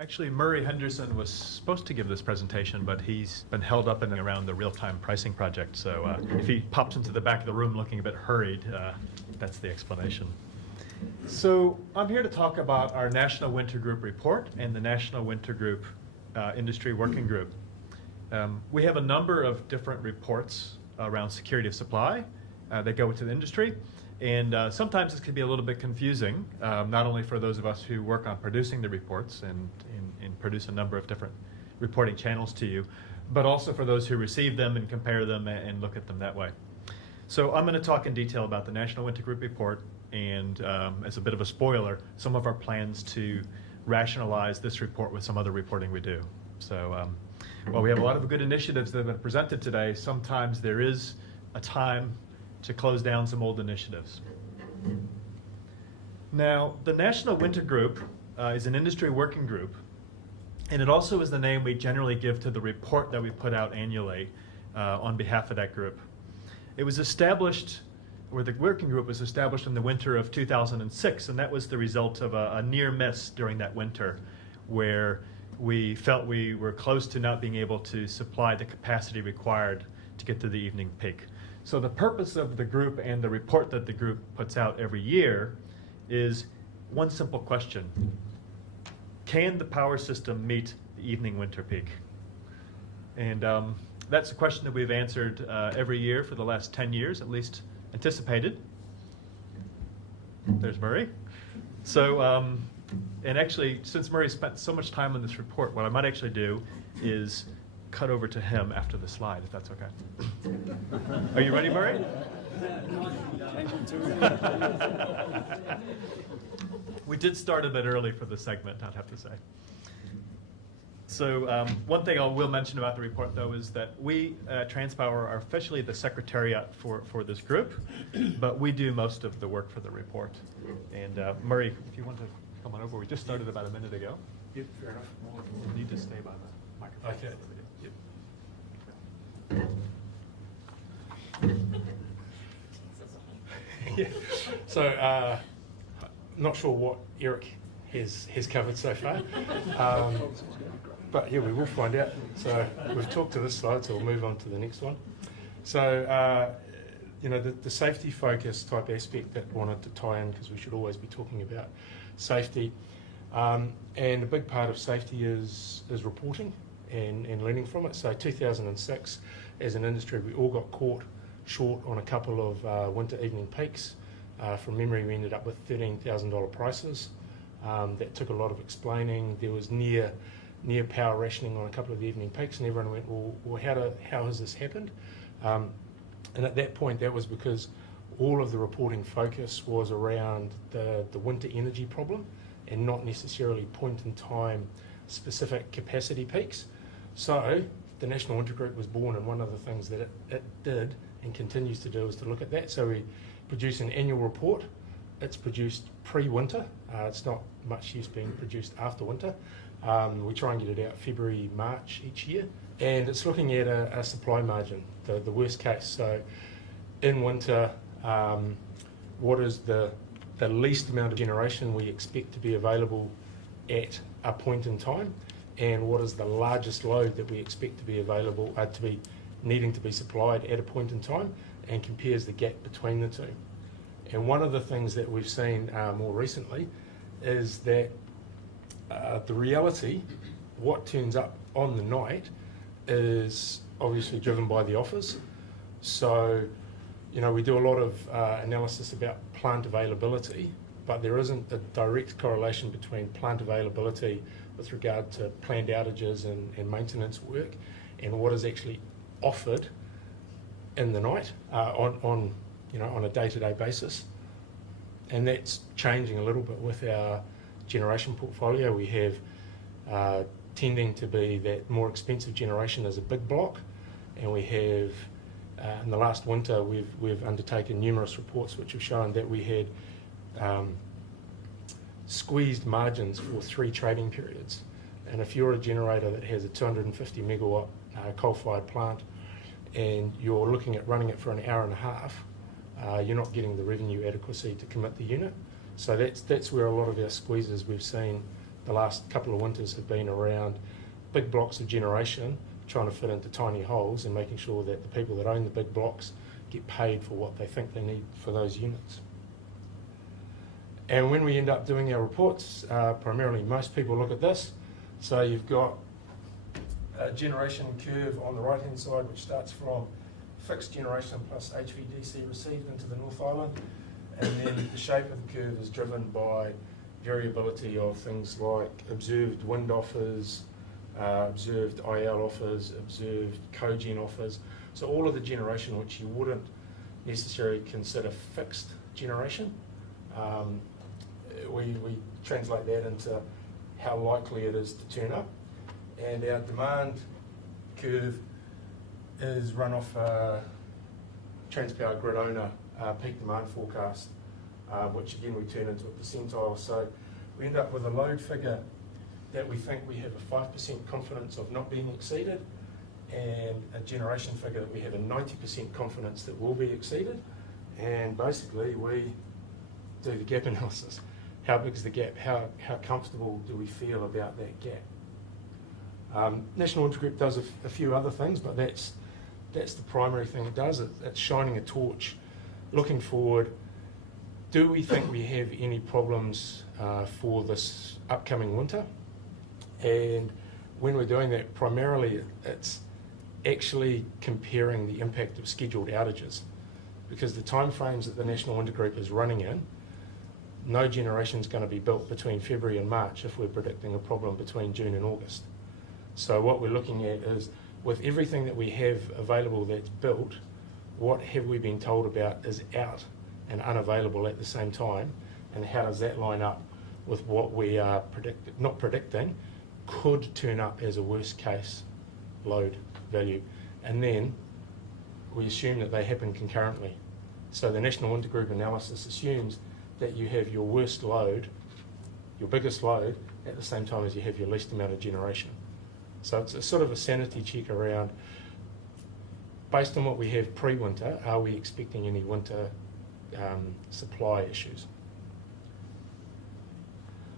Actually, Murray Henderson was supposed to give this presentation, but he's been held up in and around the real-time pricing project. So if he pops into the back of the room looking a bit hurried, that's the explanation. So I'm here to talk about our National Winter Group report and the National Winter Group Industry Working Group. We have a number of different reports around security of supply that go into the industry. And sometimes this can be a little bit confusing, not only for those of us who work on producing the reports and produce a number of different reporting channels to you, but also for those who receive them and compare them and look at them that way. So I'm going to talk in detail about the National Winter Group report and, as a bit of a spoiler, some of our plans to rationalize this report with some other reporting we do. So while we have a lot of good initiatives that have been presented today, sometimes there is a time to close down some old initiatives. Now, the National Winter Group is an industry working group, and it also is the name we generally give to the report that we put out annually on behalf of that group. It was established, or the working group was established in the winter of 2006, and that was the result of a near miss during that winter, where we felt we were close to not being able to supply the capacity required to get to the evening peak. So the purpose of the group and the report that the group puts out every year is one simple question. Can the power system meet the evening winter peak? And that's a question that we've answered every year for the last 10 years, at least anticipated. There's Murray. So, and actually, since Murray spent so much time on this report, what I might actually do is cut over to him after the slide, if that's okay. Are you ready, Murray? We did start a bit early for the segment, I'd have to say. So one thing I will mention about the report, though, is that we, Transpower, are officially the secretariat for this group, but we do most of the work for the report. And Murray, if you want to come on over, we just started about a minute ago. Yep, fair enough. You need to stay by the microphone. Okay. Yeah. So, not sure what Eric has covered so far, but yeah, we will find out. So we've talked to this slide, so we'll move on to the next one. So, you know, the safety focus type aspect that wanted to tie in, because we should always be talking about safety, and a big part of safety is reporting and learning from it. So 2006, as an industry, we all got caught short on a couple of winter evening peaks. From memory, we ended up with $13,000 prices. That took a lot of explaining. There was near power rationing on a couple of the evening peaks, and everyone went, well, how has this happened? And at that point, that was because all of the reporting focus was around the winter energy problem and not necessarily point in time specific capacity peaks. So the National Winter Group was born, and one of the things that it did and continues to do is to look at that. So we produce an annual report. It's produced pre-winter. It's not much use being produced after winter. We try and get it out February, March each year. And it's looking at a supply margin, the worst case. So in winter, what is the least amount of generation we expect to be available at a point in time, and what is the largest load that we expect to be available, to be needing to be supplied at a point in time, and compares the gap between the two. And one of the things that we've seen more recently is that the reality, what turns up on the night, is obviously driven by the offers. So, you know, we do a lot of analysis about plant availability, but there isn't a direct correlation between plant availability with regard to planned outages and maintenance work and what is actually offered in the night on a day-to-day basis. And that's changing a little bit with our generation portfolio. We have tending to be that more expensive generation is a big block, and we have in the last winter we've undertaken numerous reports which have shown that we had squeezed margins for 3 trading periods. And if you're a generator that has a 250 megawatt coal-fired plant and you're looking at running it for an hour and a half, you're not getting the revenue adequacy to commit the unit. So that's where a lot of our squeezes we've seen the last couple of winters have been around big blocks of generation trying to fit into tiny holes and making sure that the people that own the big blocks get paid for what they think they need for those units. And when we end up doing our reports, primarily most people look at this. So you've got a generation curve on the right hand side which starts from fixed generation plus HVDC received into the North Island, and then the shape of the curve is driven by variability of things like observed wind offers, observed IL offers, observed cogen offers. So all of the generation which you wouldn't necessarily consider fixed generation, we translate that into how likely it is to turn up. And our demand curve is run off Transpower Grid Owner peak demand forecast, which again we turn into a percentile. So we end up with a load figure that we think we have a 5% confidence of not being exceeded, and a generation figure that we have a 90% confidence that will be exceeded. And basically we do the gap analysis. How big is the gap? How comfortable do we feel about that gap? National Intergroup does a few other things, but that's the primary thing it does. It's shining a torch, looking forward. Do we think we have any problems for this upcoming winter? And when we're doing that, primarily it's actually comparing the impact of scheduled outages, because the timeframes that the National Intergroup is running in, no generation is going to be built between February and March if we're predicting a problem between June and August. So what we're looking at is, with everything that we have available that's built, what have we been told about is out and unavailable at the same time, and how does that line up with what we are not predicting could turn up as a worst case load value. And then we assume that they happen concurrently. So the National Intergroup analysis assumes that you have your worst load, your biggest load, at the same time as you have your least amount of generation. So it's a sort of a sanity check around, based on what we have pre-winter, are we expecting any winter supply issues?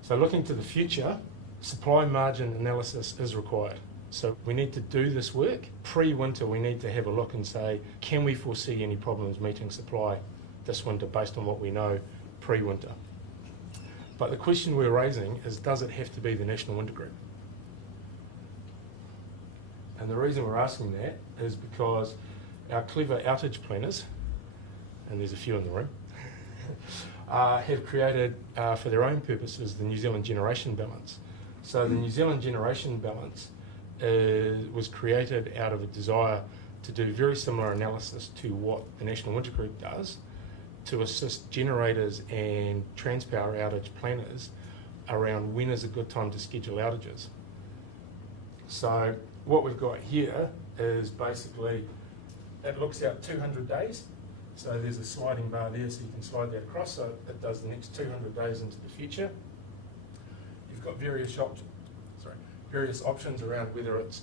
So looking to the future, supply margin analysis is required. So we need to do this work. Pre-winter, we need to have a look and say, can we foresee any problems meeting supply this winter based on what we know pre-winter? But the question we're raising is, does it have to be the National Intergroup? And the reason we're asking that is because our clever outage planners, and there's a few in the room, have created, for their own purposes, the New Zealand Generation Balance. So the New Zealand Generation Balance was created out of a desire to do very similar analysis to what the National Intergroup does, to assist generators and Transpower outage planners around when is a good time to schedule outages. So what we've got here is basically, it looks out 200 days. So there's a sliding bar there, so you can slide that across, so it does the next 200 days into the future. You've got various options around whether it's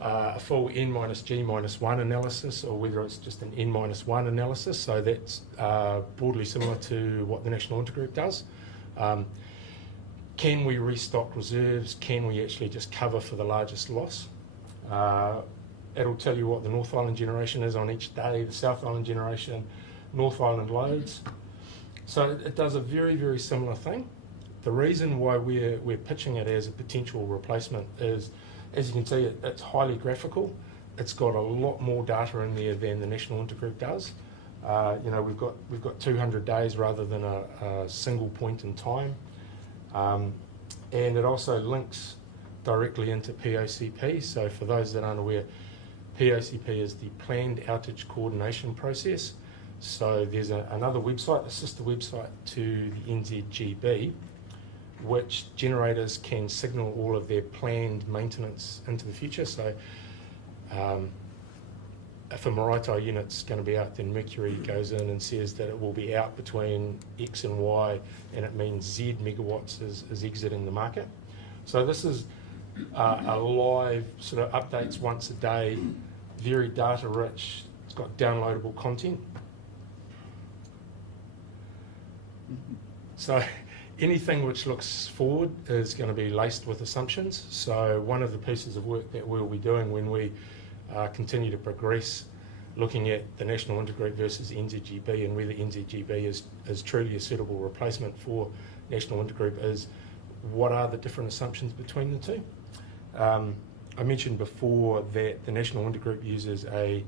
a full N-G-1 analysis, or whether it's just an N-1 analysis. So that's broadly similar to what the National Intergroup does. Can we restock reserves? Can we actually just cover for the largest loss? It'll tell you what the North Island generation is on each day, the South Island generation, North Island loads. So it does a very, very similar thing. The reason why we're pitching it as a potential replacement is, as you can see, it's highly graphical. It's got a lot more data in there than the National Intergroup does. We've got 200 days rather than a single point in time, and it also links directly into POCP. So for those that aren't aware, POCP is the Planned Outage Coordination Process. So there's another website, a sister website to the NZGB, which generators can signal all of their planned maintenance into the future. So if a Maraetai unit's going to be out, then Mercury goes in and says that it will be out between X and Y, and it means Z megawatts is exiting the market. So this is a live sort of updates once a day, very data rich. It's got downloadable content. So anything which looks forward is going to be laced with assumptions. So one of the pieces of work that we'll be doing when we continue to progress looking at the National Intergroup versus NZGB and whether NZGB is truly a suitable replacement for National Intergroup is what are the different assumptions between the two. I mentioned before that the National Intergroup uses a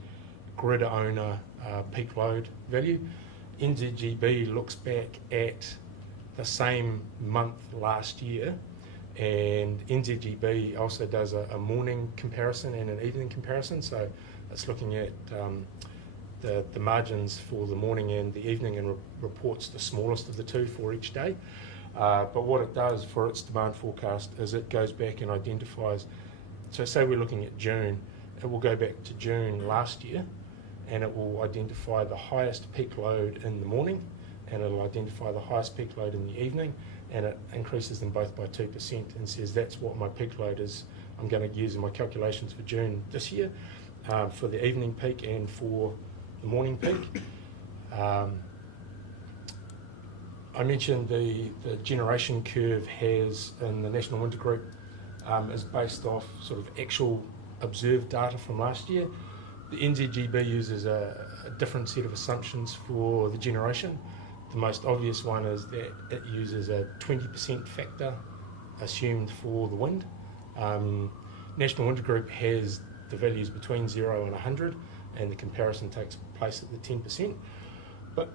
grid owner peak load value. NZGB looks back at the same month last year, and NZGB also does a morning comparison and an evening comparison. So it's looking at the margins for the morning and the evening and reports the smallest of the two for each day. But what it does for its demand forecast is it goes back and identifies, so say we're looking at June, it will go back to June last year and it will identify the highest peak load in the morning and it'll identify the highest peak load in the evening, and it increases them both by 2% and says that's what my peak load is I'm going to use in my calculations for June this year, for the evening peak and for the morning peak. I mentioned the generation curve has in the National Intergroup is based off sort of actual observed data from last year. The NZGB uses a different set of assumptions for the generation. The most obvious one is that it uses a 20% factor assumed for the wind. National Intergroup has the values between 0 and 100, and the comparison takes place at the 10%. But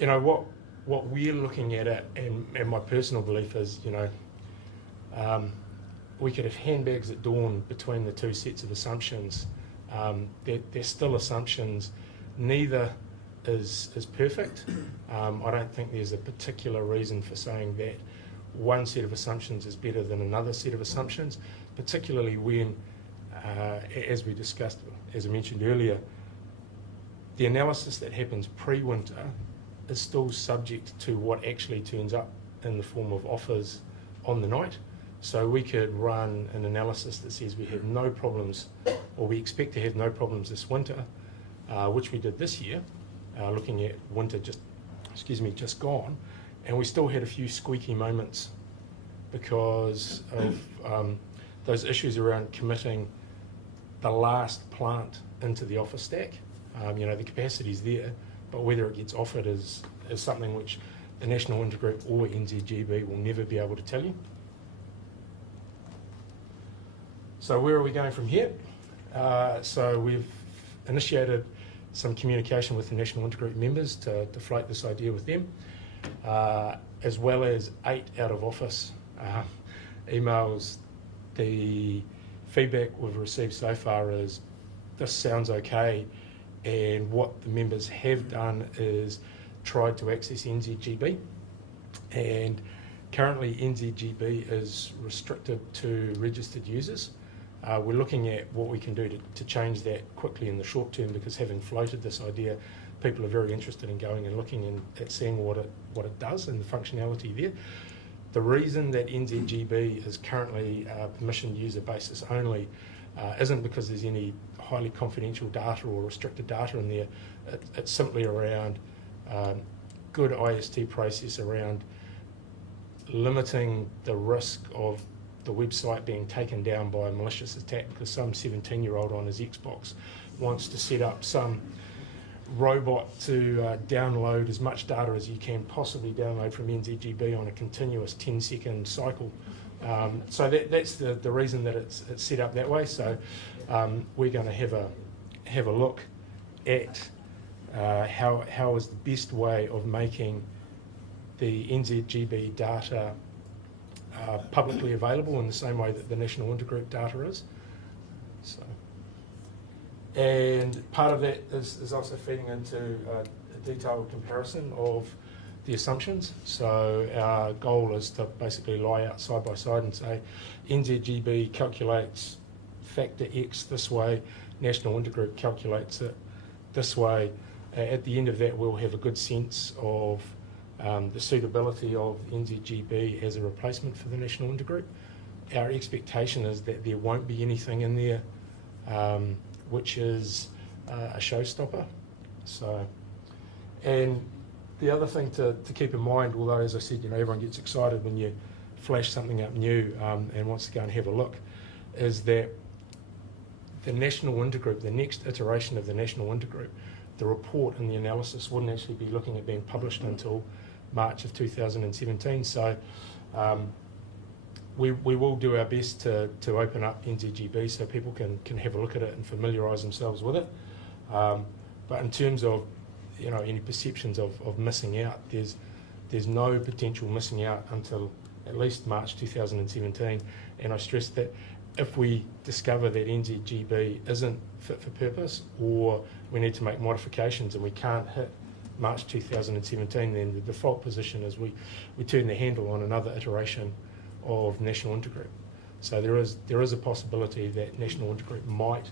you know what we're looking at it, and my personal belief is, you know, we could have handbags at dawn between the two sets of assumptions. They're still assumptions. Neither is perfect. I don't think there's a particular reason for saying that one set of assumptions is better than another set of assumptions, particularly when, as we discussed, as I mentioned earlier, the analysis that happens pre-winter is still subject to what actually turns up in the form of offers on the night. So we could run an analysis that says we have no problems, or we expect to have no problems this winter, which we did this year, looking at winter just gone, and we still had a few squeaky moments because of those issues around committing the last plant into the offer stack. You know, the capacity's there, but whether it gets offered is something which the National Intergroup or NZGB will never be able to tell you. So where are we going from here? So we've initiated some communication with the National Intergroup members to float this idea with them, as well as 8 out of office emails. The feedback we've received so far is this sounds okay, and what the members have done is tried to access NZGB, and currently NZGB is restricted to registered users. We're looking at what we can do to change that quickly in the short term, because having floated this idea, people are very interested in going and looking at seeing what it does and the functionality there. The reason that NZGB is currently permissioned user basis only isn't because there's any highly confidential data or restricted data in there. It's simply around good IST process around limiting the risk of the website being taken down by a malicious attack, because some 17-year-old on his Xbox wants to set up some robot to download as much data as you can possibly download from NZGB on a continuous 10-second cycle. So that's the reason that it's set up that way. So we're going to have a look at how is the best way of making the NZGB data publicly available in the same way that the National Intergroup data is. So, and part of that is also feeding into a detailed comparison of the assumptions. So our goal is to basically lie out side by side and say NZGB calculates factor X this way, National Intergroup calculates it this way. At the end of that, we'll have a good sense of the suitability of NZGB as a replacement for the National Intergroup. Our expectation is that there won't be anything in there which is a showstopper. So, and The other thing to keep in mind, although as I said, everyone gets excited when you flash something up new and wants to go and have a look, is that the National Intergroup, the next iteration of the National Intergroup, the report and the analysis wouldn't actually be looking at being published until March of 2017. So we will do our best to open up NZGB so people can have a look at it and familiarise themselves with it. But in terms of any perceptions of missing out, there's no potential missing out until at least March 2017. And I stress that if we discover that NZGB isn't fit for purpose, or we need to make modifications and we can't hit March 2017, then the default position is we turn the handle on another iteration of National Intergroup. So there is a possibility that National Intergroup might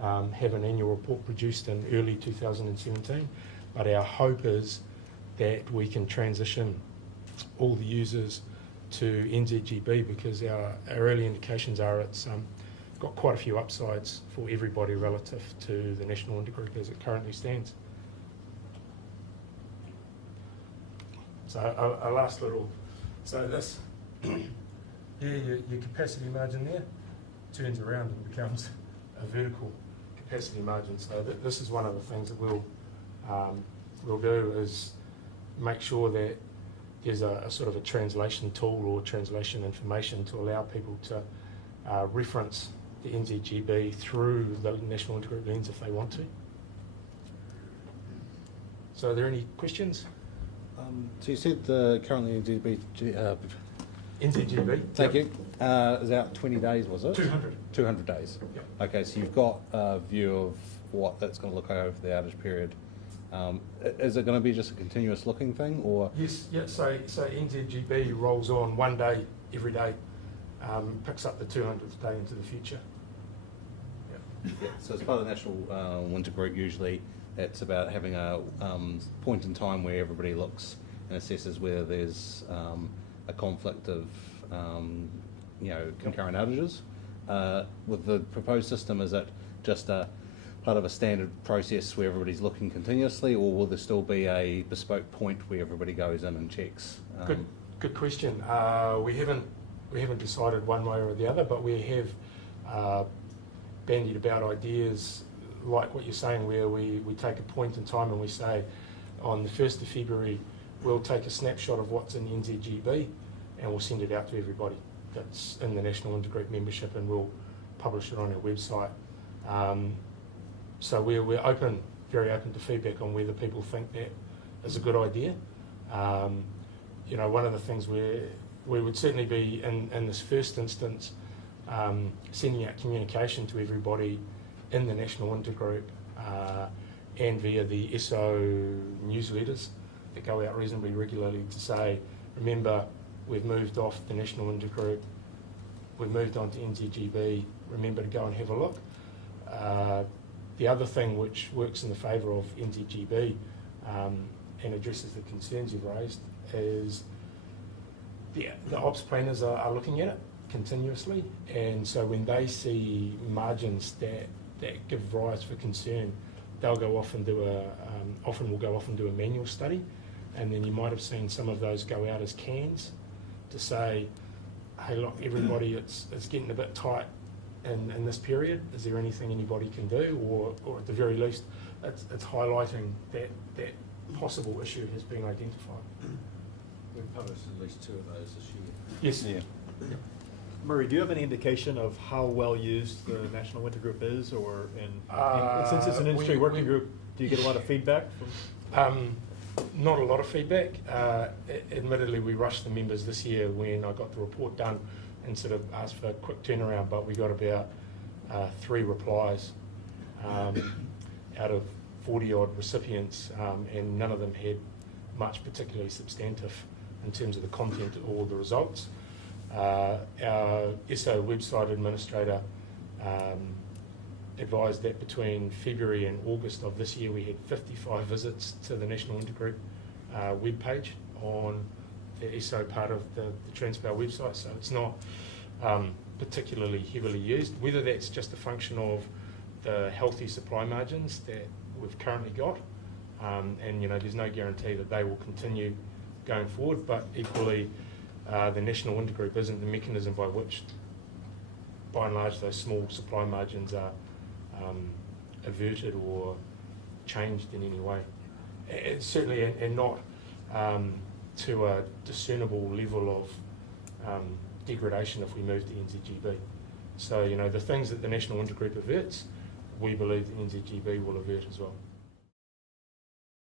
have an annual report produced in early 2017, but our hope is that we can transition all the users to NZGB, because our early indications are it's got quite a few upsides for everybody relative to the National Intergroup as it currently stands. So a last little, so this, your capacity margin there turns around and becomes a vertical capacity margin. So this is one of the things that we'll do, is make sure that there's a sort of a translation tool or translation information to allow people to reference the NZGB through the National Intergroup lens if they want to. So are there any questions? So you said currently NZGB. Thank you. Is out 20 days, was it? 200. 200 days. Yep. Okay, so you've got a view of what that's going to look like over the outage period. Is it going to be just a continuous looking thing, or? Yes, yeah. So NZGB rolls on one day every day, picks up the 200th day into the future. Yep. Yeah. So as part of the National Winter Group, usually it's about having a point in time where everybody looks and assesses whether there's a conflict of concurrent outages. With the proposed system, is it just a part of a standard process where everybody's looking continuously, or will there still be a bespoke point where everybody goes in and checks? Good question. We haven't decided one way or the other, but we have bandied about ideas like what you're saying, where we take a point in time and we say on the 1st of February we'll take a snapshot of what's in NZGB and we'll send it out to everybody that's in the National Intergroup membership, and we'll publish it on our website. So we're very open to feedback on whether people think that is a good idea. One of the things we would certainly be in this first instance sending out communication to everybody in the National Intergroup and via the SO newsletters that go out reasonably regularly to say, remember, we've moved off the National Intergroup, we've moved on to NZGB, remember to go and have a look. The other thing which works in the favour of NZGB and addresses the concerns you've raised is the ops planners are looking at it continuously, and so when they see margins that give rise for concern, they'll go off and do a manual study, and then you might have seen some of those go out as cans to say, hey look, everybody, it's getting a bit tight in this period. Is there anything anybody can do, or at the very least it's highlighting that possible issue has been identified. We've published at least 2 of those this year. Yes. Yeah. Yeah. Murray, do you have any indication of how well used the National Winter Group is, or since it's an industry working group, do you get a lot of feedback from? Not a lot of feedback. Admittedly, we rushed the members this year when I got the report done and sort of asked for a quick turnaround, but we got about 3 replies out of 40 odd recipients, and none of them had much particularly substantive in terms of the content or the results. Our SO website administrator advised that between February and August of this year we had 55 visits to the National Intergroup webpage on the SO part of the Transpower website, so it's not particularly heavily used. Whether that's just a function of the healthy supply margins that we've currently got, and you know, there's no guarantee that they will continue going forward, but equally the National Intergroup isn't the mechanism by which, by and large, those small supply margins are averted or changed in any way. Certainly, and not to a discernible level of degradation if we move to NZGB. So, you know, the things that the National Intergroup averts, we believe the NZGB will avert as well.